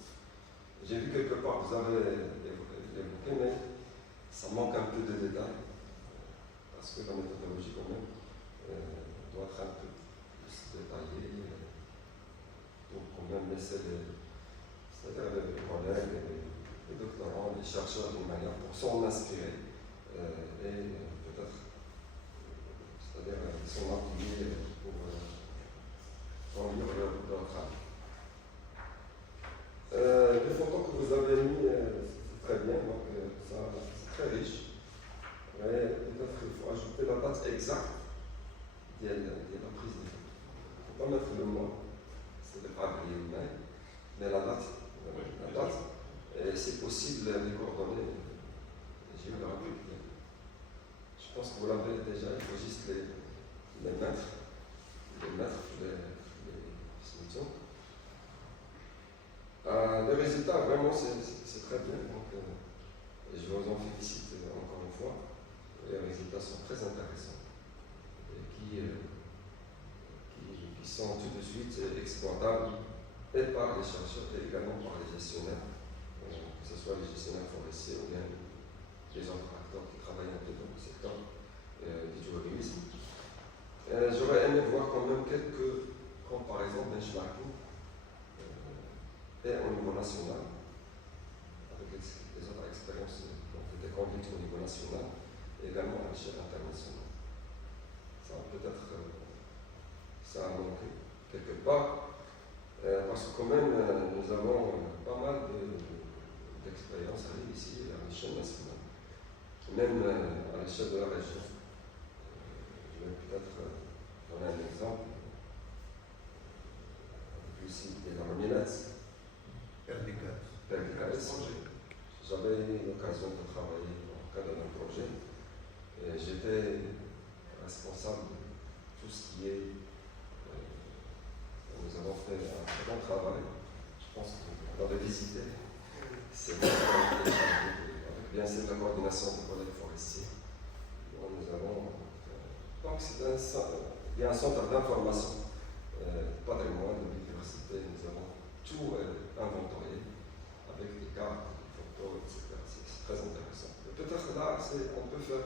J'ai vu quelque part, vous avez évoqué, mais ça manque un peu de détails, parce que la méthodologie quand même doit être un peu plus détaillée, pour quand même laisser c'est-à-dire les collègues, les doctorants, les chercheurs d'une manière pour s'en inspirer et peut-être, c'est-à-dire s'en appuyer pour lire leur travail. Les photos que vous avez mis, c'est très bien, donc c'est très riche. Mais peut-être qu'il faut ajouter la date exacte de la prise de photo. Il ne faut pas mettre le mois, c'est-à-dire avril-mai, mais la date, et si possible, les coordonnées géographiques. Je pense que vous l'avez déjà, il faut juste les mettre, les distinctions. Les résultats, vraiment, c'est très bien. Donc, je vous en félicite encore une fois. Les résultats sont très intéressants et qui sont tout de suite exploitables et par les chercheurs et également par les gestionnaires, que ce soit les gestionnaires forestiers ou bien les autres acteurs qui travaillent un peu dans le secteur du tourisme. J'aurais aimé voir quand même quelques comparaisons benchmarking et au niveau national, avec les autres expériences qui ont été conduites au niveau national et également à l'échelle internationale. Ça peut-être ça a manqué quelque part, parce que quand même nous avons pas mal d'expériences ici à l'échelle nationale, même à l'échelle de la région. Je vais peut-être donner un exemple. Ici, il y a la Milaz. J'avais eu l'occasion de travailler dans le cadre d'un projet et j'étais responsable de tout ce qui est. Nous avons fait un très bon travail. Je pense qu'on l'avait visité. C'est avec bien sûr la coordination des collègues forestiers. Nous avons. Donc il y a un centre d'information, patrimoine, de biodiversité. Nous avons tout inventorié avec des cartes, des photos, etc. C'est très intéressant. Peut-être là, on peut faire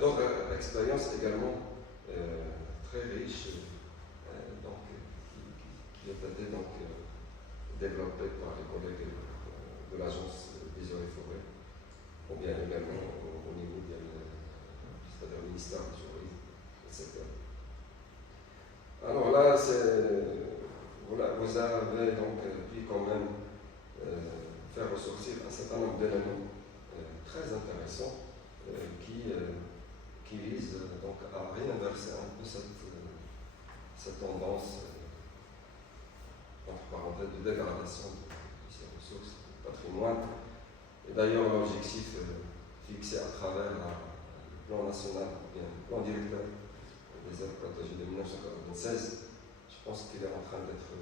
d'autres expériences également très riches, qui ont été développées par les collègues de l'agence des eaux et forêts, ou bien également au niveau c'est-à-dire le ministère du tourisme, etc. Alors là, vous avez donc pu quand même faire ressortir un certain nombre d'éléments très intéressants qui visent donc à réinverser un peu cette tendance entre parenthèses de dégradation de ces ressources, du patrimoine. Et d'ailleurs, l'objectif fixé à travers le plan national, bien, le plan directeur des aires protégées de 1996, je pense qu'il est en train d'être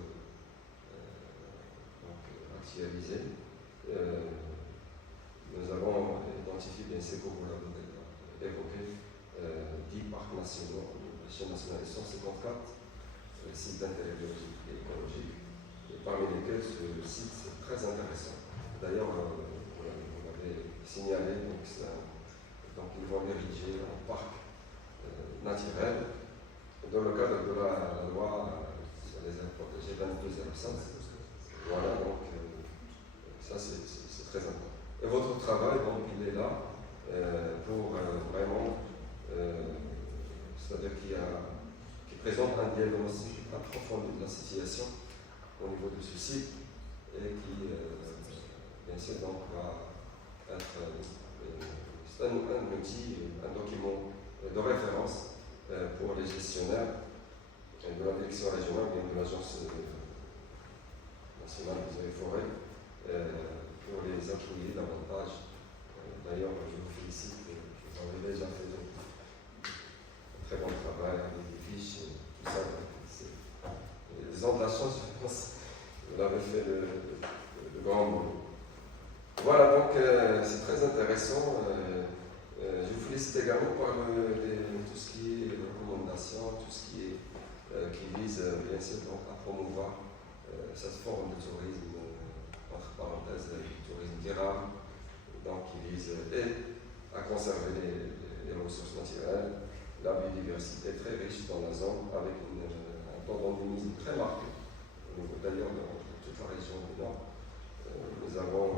actualisé. Nous avons identifié, bien sûr, comme vous l'avez évoqué, 10 parcs nationaux, l'échelle nationale est 154 sites d'intérêt biologique et écologique, et parmi lesquels ce site c'est très intéressant. D'ailleurs, vous l'avez signalé, donc ils vont l'ériger en parc naturel dans le cadre de la loi sur les aires protégées 2205. Voilà, donc ça c'est très important. Et votre travail, donc, il est là pour vraiment, c'est-à-dire qui présente un diagnostic approfondi de la situation au niveau de ce site et qui, bien sûr, donc, va être un outil, un document de référence pour les gestionnaires de la direction régionale, bien de l'Agence nationale des eaux et forêts, pour les appuyer davantage. D'ailleurs, je vous félicite, vous avez déjà fait un très bon travail avec des fiches, tout ça. Ils ont de la chance, je pense, vous avez fait le grand boulot. Voilà, donc c'est très intéressant. Je vous félicite également par tout ce qui est recommandation, tout ce qui vise bien sûr donc, à promouvoir cette forme de tourisme, entre parenthèses, du tourisme durable, donc qui vise à conserver les ressources naturelles, la biodiversité très riche dans la zone, avec un taux d'endémisme très marqué. D'ailleurs, dans toute la région du Nord, nous avons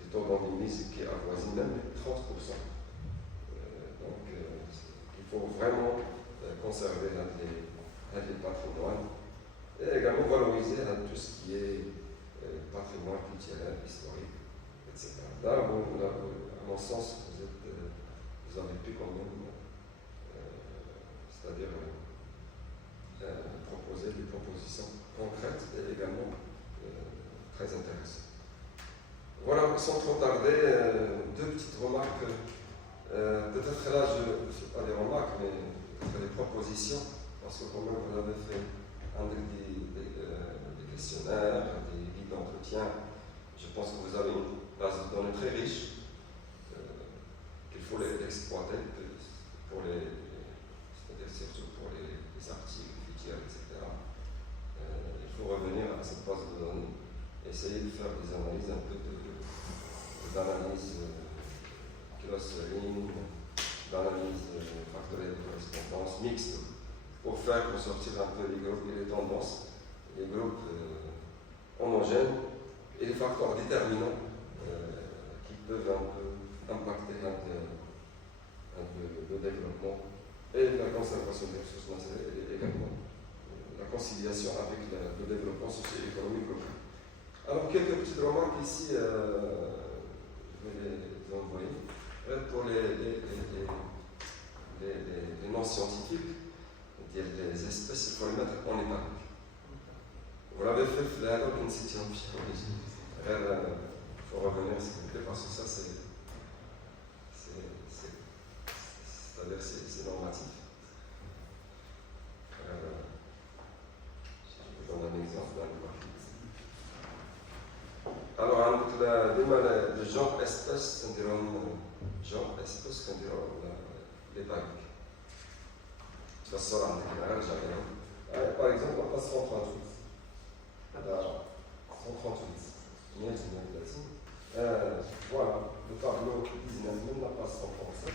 des taux d'endémisme qui avoisinent même les 30%. Donc, il faut vraiment conserver les patrimoines et également valoriser tout ce qui est patrimoine culturel, historique, etc. Là, à mon sens, vous avez pu quand même, c'est-à-dire proposer des propositions concrètes et également très intéressantes. Voilà, sans trop tarder, deux petites remarques. Peut-être là, je ne fais pas des remarques, mais peut-être des propositions, parce que quand même vous avez fait des questionnaires, des guides d'entretien. Je pense que vous avez une base de données très riche, qu'il faut exploiter, c'est-à-dire surtout pour les articles futurs, etc. Il faut revenir à cette base de données, essayer de faire des analyses, un peu d'analyse clustering, d'analyse factorielle de correspondance mixte, pour faire ressortir un peu les groupes et les tendances, les groupes homogènes et les facteurs déterminants qui peuvent un peu impacter le développement et la conservation des ressources naturelles et également la conciliation avec le développement socio-économique local. Alors, quelques petites remarques ici, je vais les envoyer. Pour les non-scientifiques, les espèces, il faut les mettre en état. Vous l'avez fait, il faut revenir s'il vous plaît, parce que ça c'est-à-dire c'est normatif. Je vous donne un exemple. Alors, le genre espèce environ l'état. Par exemple, on passe 138. 138. Voilà, le tableau 19, on n'a pas 137.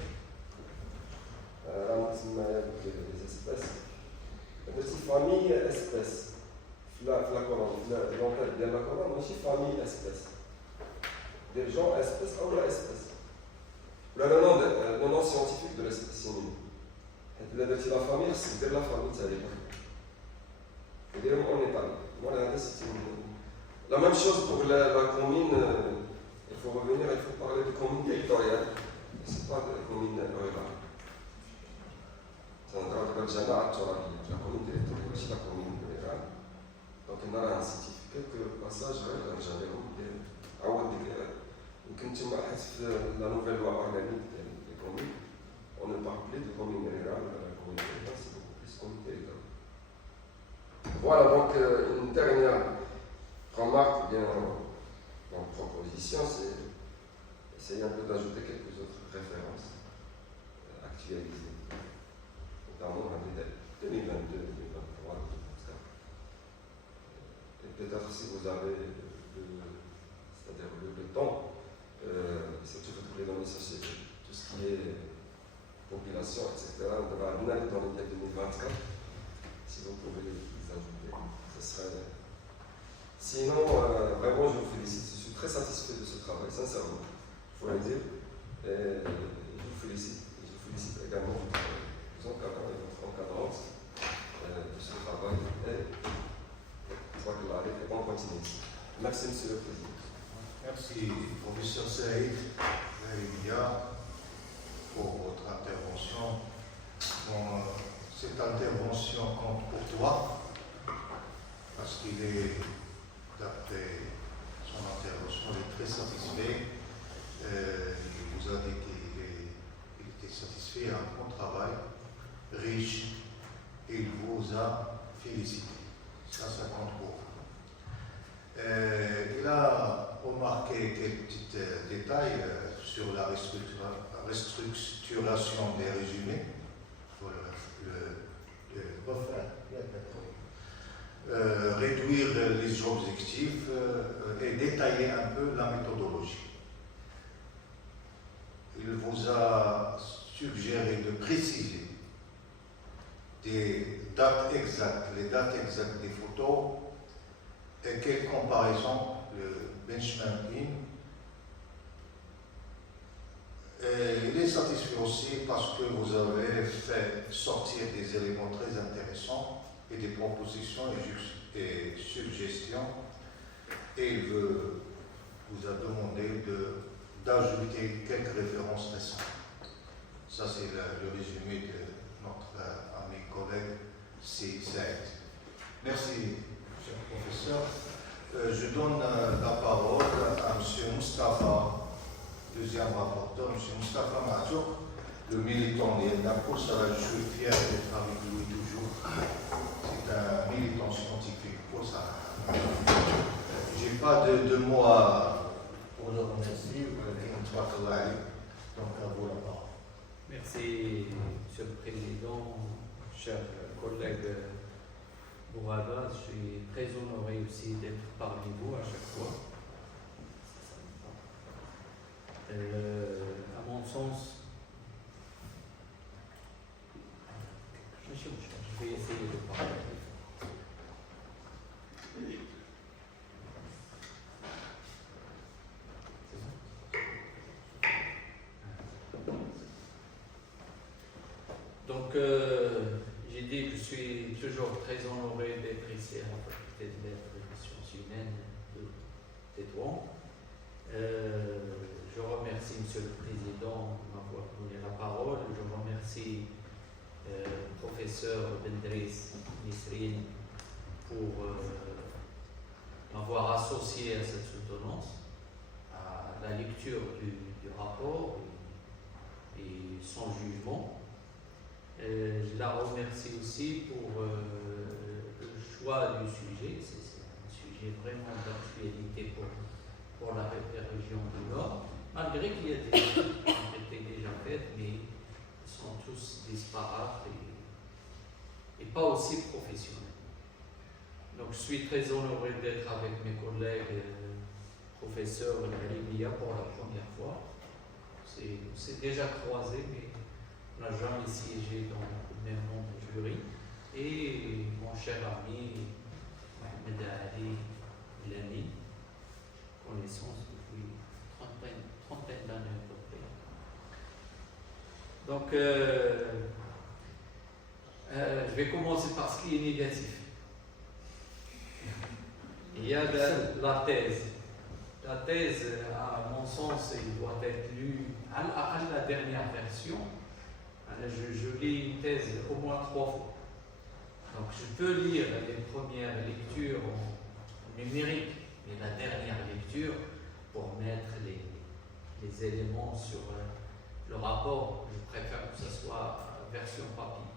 Là, on a des espèces. Petite famille espèces. La colonne, l'entête de la colonne, aussi famille espèces. Des gens espèces, ou la espèce. Le nom scientifique de l'espèce humaine. La famille, c'est de la famille, ça dépend. C'est-à-dire, on est allé. Voilà, c'est la même chose pour la commune. Il faut revenir, il faut parler de commune territoriale. Ce n'est pas de commune rurale. C'est un droit de la commune territoriale, aussi la commune rurale. Donc, il y a un scientifique que باساج غير جابهم ديال عوض ديك يمكن نتوما لاحظت في لا نوفيل لوا اورغانيك ديال لي كومين on ne parle plus de commune rurale, mais la commune rurale c'est beaucoup plus commune territoriale. Voilà donc une dernière remarque bien en proposition, c'est essayer un peu d'ajouter quelques autres références actualisées, notamment en 2022, 2023, 2024. Et peut-être si vous avez c'est-à-dire le temps, surtout toutes les données sociétés, tout ce qui est population, etc., on devra venir dans les 2024, si vous pouvez les ajouter, ce serait... Sinon, vraiment, je vous félicite, je suis très satisfait de ce travail, sincèrement, il faut le dire, et je vous félicite également vos encadrants et votre encadrance de ce travail, et je crois que la est bonne continuité. Merci, Monsieur le Président. Merci, professeur Saïd Rebia, pour votre intervention. Bon, cette intervention compte pour toi, parce qu'il est, d'après son intervention, il est très satisfait. Il vous a dit qu'il était satisfait, un bon travail, riche, et il vous a félicité. Ça compte pour vous. Il a remarqué quelques petits détails sur la restructuration des résumés, pour réduire les objectifs et détailler un peu la méthodologie. Il vous a suggéré de préciser des dates exactes, les dates exactes des photos et quelle comparaison, le benchmarking. Et il est satisfait aussi parce que vous avez fait sortir des éléments très intéressants et des propositions et suggestions. Et il vous a demandé d'ajouter quelques références récentes. Ça, c'est le résumé de notre ami collègue Saïd. Merci, cher professeur. Je donne la parole à M. Moustapha, deuxième rapporteur, M. Moustapha Matouk, le militant de Naples. Je suis fier d'être avec lui toujours. C'est un militant scientifique pour ça. Je n'ai pas de mots pour le remercier. Donc, à vous la parole. Merci, Monsieur le Président, chers collègues Bourada. Je suis très honoré aussi d'être parmi vous à chaque fois. À mon sens, je vais essayer de parler. Donc, j'ai dit que je suis toujours très honoré d'être ici à la faculté de lettres et des sciences humaines de Tétouan. Je remercie Monsieur le Président de m'avoir donné la parole. Je remercie le professeur Bendriss Nisrine pour m'avoir associé à cette soutenance, à la lecture du rapport et son jugement. Je la remercie aussi pour le choix du sujet. C'est un sujet vraiment d'actualité pour la région du Nord, malgré qu'il y a des choses qui ont été déjà faites, mais ils sont tous disparates et pas aussi professionnels. Donc je suis très honoré d'être avec mes collègues professeurs de la Libya pour la première fois. On s'est déjà croisés, mais on n'a jamais siégé dans le même monde de jury. Et mon cher ami Mohamed Ali Lani, connaissance depuis trentaine d'années à peu près. Donc, je vais commencer par ce qui est négatif. Il y a la thèse. La thèse, à mon sens, il doit être lu à la dernière version. Je lis une thèse au moins 3 fois. Donc je peux lire les premières lectures en numérique, mais la dernière lecture pour mettre les éléments sur le rapport. Je préfère que ce soit version papier.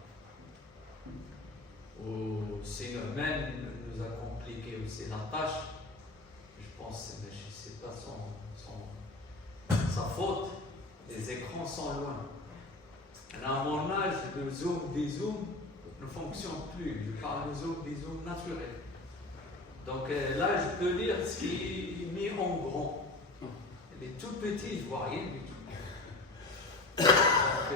C'est même nous a compliqué aussi la tâche. Je pense, mais je ne sais pas sa faute. Les écrans sont loin. À mon âge, le zoom des zooms ne fonctionne plus. Je parle de zoom des zooms naturels. Donc là, je peux lire ce qui est mis en grand. Il est tout petit, je ne vois rien du tout. Donc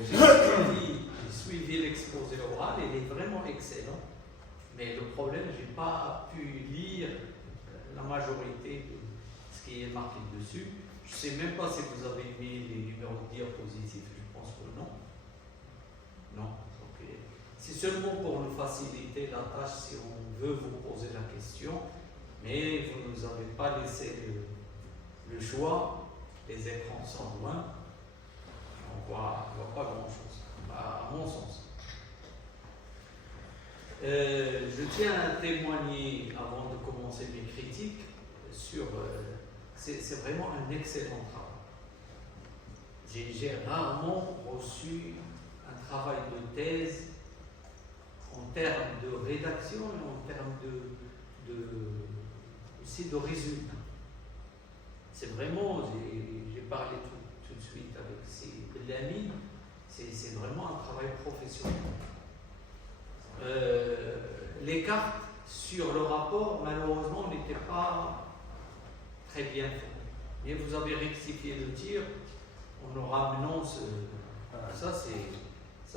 j'ai suivi l'exposé oral, il est vraiment excellent. Mais le problème, je n'ai pas pu lire la majorité de ce qui est marqué dessus. Je ne sais même pas si vous avez mis les numéros de diapositifs, je pense que non. Non. Donc, c'est seulement pour nous faciliter la tâche si on veut vous poser la question, mais vous ne nous avez pas laissé le choix. Les écrans sont loin, on ne voit pas grand-chose, à mon sens. Je tiens à témoigner, avant de commencer mes critiques, sur... c'est vraiment un excellent travail. J'ai rarement reçu un travail de thèse en termes de rédaction et en termes aussi de résultats. C'est vraiment, j'ai parlé tout de suite avec l'ami, c'est vraiment un travail professionnel. Les cartes sur le rapport, malheureusement, n'étaient pas très bien faites. Mais vous avez rectifié le tir en nous ramenant ça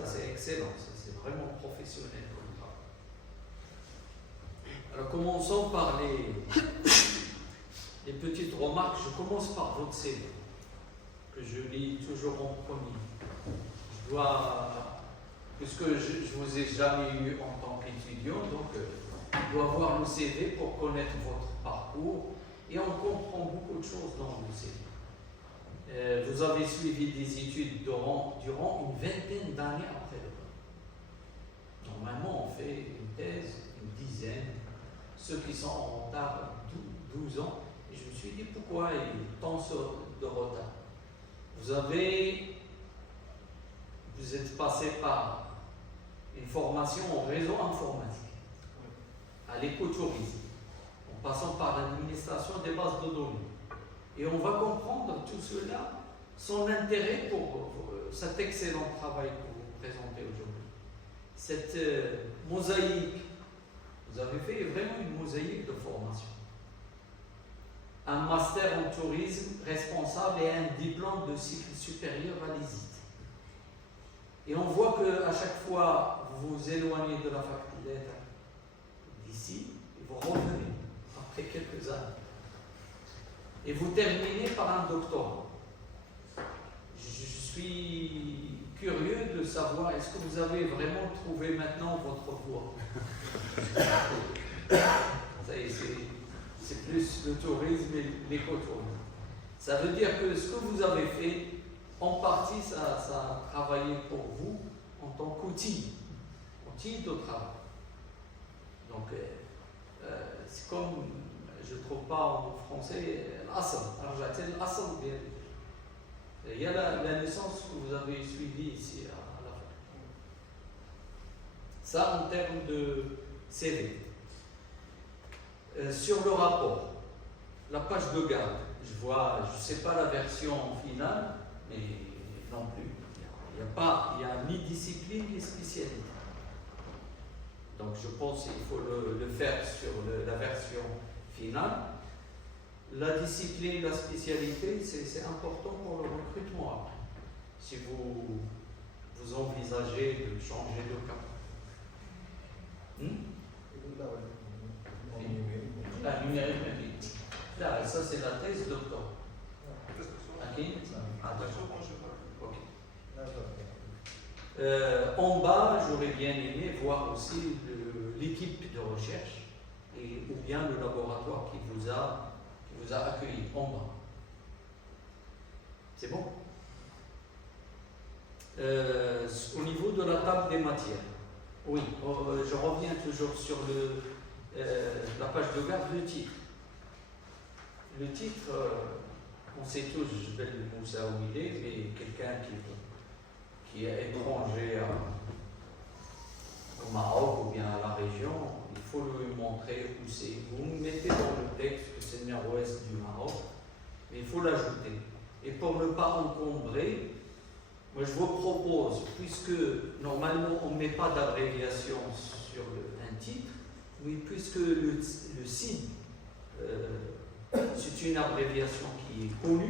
c'est excellent, c'est vraiment professionnel comme travail. Alors commençons par les petites remarques. Je commence par votre CV, que je lis toujours en premier. Puisque je ne vous ai jamais eu en tant qu'étudiant, donc je dois voir le CV pour connaître votre parcours, et on comprend beaucoup de choses dans le CV. Vous avez suivi des études durant une vingtaine d'années après le bac. Normalement, on fait une thèse, une dizaine. Ceux qui sont en retard, 12 ans. Et je me suis dit, pourquoi il y a tant de retard? Vous êtes passé par une formation en réseau informatique, à l'écotourisme, en passant par l'administration des bases de données. Et on va comprendre tout cela, son intérêt pour cet excellent travail que vous présentez aujourd'hui. Cette mosaïque, vous avez fait vraiment une mosaïque de formation. Un master en tourisme responsable et un diplôme de cycle supérieur à l'ISIT. Et on voit qu'à chaque fois, vous vous éloignez de la faculté d'ici, et vous revenez après quelques années. Et vous terminez par un doctorat. Je suis curieux de savoir, est-ce que vous avez vraiment trouvé maintenant votre voie? C'est plus le tourisme et l'écotourisme. Ça veut dire que ce que vous avez fait, en partie, ça a travaillé pour vous en tant qu'outil de travail. Donc, c'est comme, je ne trouve pas en français, l'asl. Il y a la licence que vous avez suivie ici à la fin. Ça, en termes de CV. Sur le rapport, la page de garde, je ne sais pas la version finale, mais non plus. Il n'y a ni discipline ni spécialité. Donc je pense qu'il faut le faire sur la version finale. La discipline, la spécialité, c'est important pour le recrutement. Si vous envisagez de changer de cap. La numérique, là, ça c'est la thèse doctorat. En bas, j'aurais bien aimé voir aussi l'équipe de recherche ou bien le laboratoire qui vous a accueilli en bas. C'est bon? Au niveau de la table des matières, oui, je reviens toujours sur la page de garde, le titre. Le titre, on sait tous, Jebel Moussa où il est, mais quelqu'un qui est étranger au Maroc ou bien à la région, il faut lui montrer où c'est. Vous mettez dans le texte que c'est le nord-ouest du Maroc, mais il faut l'ajouter. Et pour ne pas encombrer, moi je vous propose, puisque normalement on ne met pas d'abréviation sur un titre, mais puisque le signe, c'est une abréviation qui est connue,